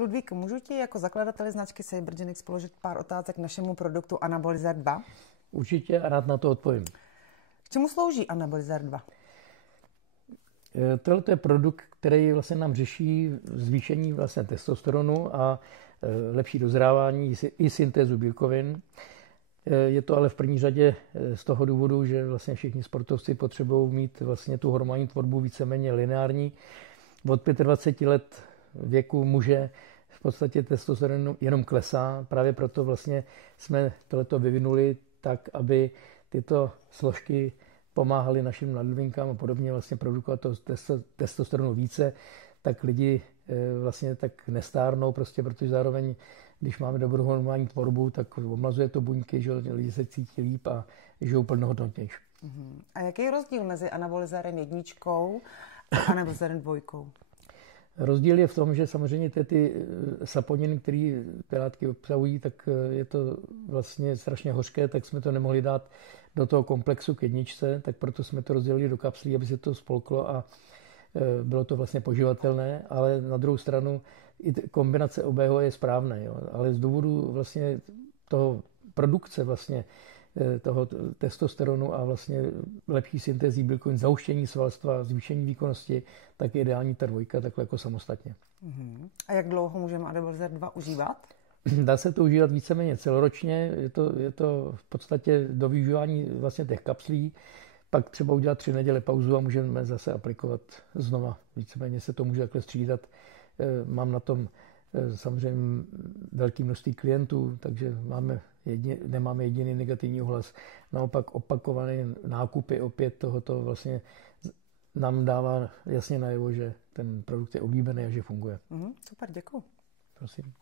Ludvík, můžu ti jako zakladateli značky Cybergenics položit pár otázek k našemu produktu Anabolizer 2? Určitě a rád na to odpovím. K čemu slouží Anabolizer 2? Tohle je produkt, který vlastně nám řeší zvýšení vlastně testosteronu a lepší dozrávání i syntézu bílkovin. Je to ale v první řadě z toho důvodu, že vlastně všichni sportovci potřebují mít vlastně tu hormonální tvorbu víceméně lineární. Od 25 let věku muže v podstatě testosteron jenom klesá. Právě proto vlastně jsme tohleto vyvinuli tak, aby tyto složky pomáhaly našim mladlinkám a podobně vlastně produkovat to testosteronu více, tak lidi vlastně tak nestárnou, prostě, protože zároveň, když máme dobrou hormonální tvorbu, tak omlazuje to buňky, že lidi se cítí líp a žijou plnohodnotnější. A jaký je rozdíl mezi anabolizérem 1 a anabolizérem 2? Rozdíl je v tom, že samozřejmě ty saponiny, které ty látky obsahují, tak je to vlastně strašně hořké, tak jsme to nemohli dát do toho komplexu k 1, tak proto jsme to rozdělili do kapslí, aby se to spolklo a bylo to vlastně poživatelné, ale na druhou stranu i kombinace obého je správné, jo. Ale z důvodu vlastně toho produkce vlastně toho testosteronu a vlastně lepší syntézí bílkovin, zahuštění svalstva, zvýšení výkonnosti, tak je ideální ta 2 takhle jako samostatně. A jak dlouho můžeme Anabolizer 2 užívat? Dá se to užívat víceméně celoročně, je to v podstatě do využívání vlastně těch kapslí, pak třeba udělat 3 neděle pauzu a můžeme zase aplikovat znova. Víceméně se to může takhle střídat. Mám na tom samozřejmě velké množství klientů, takže nemáme jediný negativní ohlas. Naopak opakované nákupy opět tohoto vlastně nám dává jasně najevo, že ten produkt je oblíbený a že funguje. Super, děkuji. Prosím.